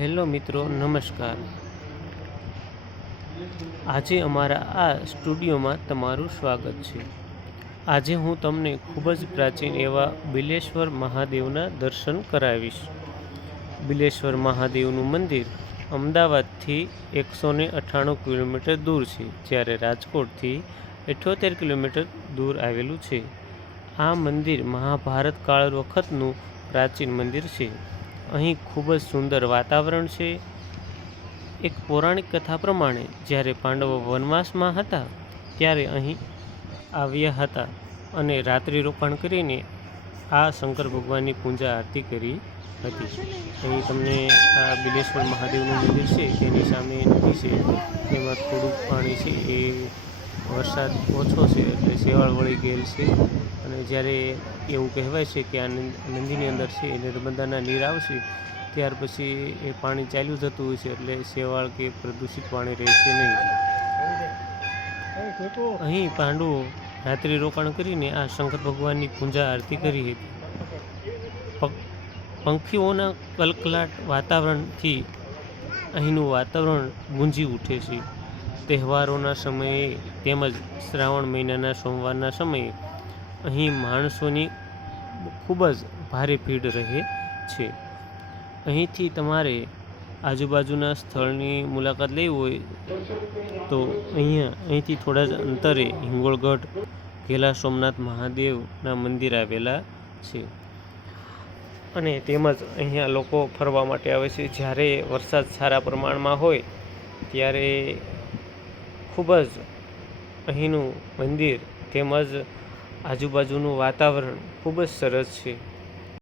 Hello મિત્રો, નમસ્કાર. આજે અમારા આ સ્ટુડિયોમાં તમારું સ્વાગત છે. આજે હું તમને ખૂબ જ પ્રાચીન એવા બિલેશ્વર મહાદેવના દર્શન કરાવીશ. બિલેશ્વર મહાદેવનું મંદિર અમદાવાદથી એકસો ને અઠ્ઠાણું કિલોમીટર દૂર છે, જ્યારે રાજકોટથી અઠ્યોતેર કિલોમીટર દૂર આવેલું છે. આ મંદિર મહાભારત કાળ વખતનું પ્રાચીન મંદિર છે. અહીં ખૂબ જ સુંદર વાતાવરણ છે. એક પૌરાણિક કથા પ્રમાણે જ્યારે પાંડવો વનવાસમાં હતા, ત્યારે અહીં આવ્યા હતા અને રાત્રિ રોકાણ કરીને આ શંકર ભગવાનની પૂજા આરતી કરી હતી. અહીં તમને આ બિલેશ્વર મહાદેવનું મંદિર છે, તેની સામે નદી છે, તેમાં થોડુંક પાણી છે, એ વરસાદ ઓછો છે એટલે શેવાળ વળી ગયેલ છે. અને જ્યારે એવું કહેવાય છે કે આ નંદ- નદીની અંદર છે એ નર્મદાના નીર આવશે, ત્યાર પછી એ પાણી ચાલ્યું જતું હોય છે એટલે શેવાળ કે પ્રદૂષિત પાણી રહેશે નહીં. અહીં પાંડવો રાત્રિ રોકાણ કરીને આ શંકર ભગવાનની પૂજા આરતી કરી હતી. પંખીઓના કલકલાટ વાતાવરણથી અહીંનું વાતાવરણ ગુંજી ઉઠે છે. તહેવારોના સમયે તેમજ શ્રાવણ મહિનાના સોમવારના સમયે અહીં માણસોની ખૂબ જ ભારે ભીડ રહે છે. અહીંથી તમારે આજુબાજુના સ્થળની મુલાકાત લેવી હોય તો અહીંયા, અહીંથી થોડા જ અંતરે હિંગોળગઢ, ઘેલા સોમનાથ મહાદેવના મંદિર આવેલા છે. અને તેમજ અહીંયા લોકો ફરવા માટે આવે છે. જ્યારે વરસાદ સારા પ્રમાણમાં હોય, ત્યારે ખૂબ જ અહીંનું મંદિર તેમજ આજુબાજુનું વાતાવરણ ખૂબ જ સરસ છે.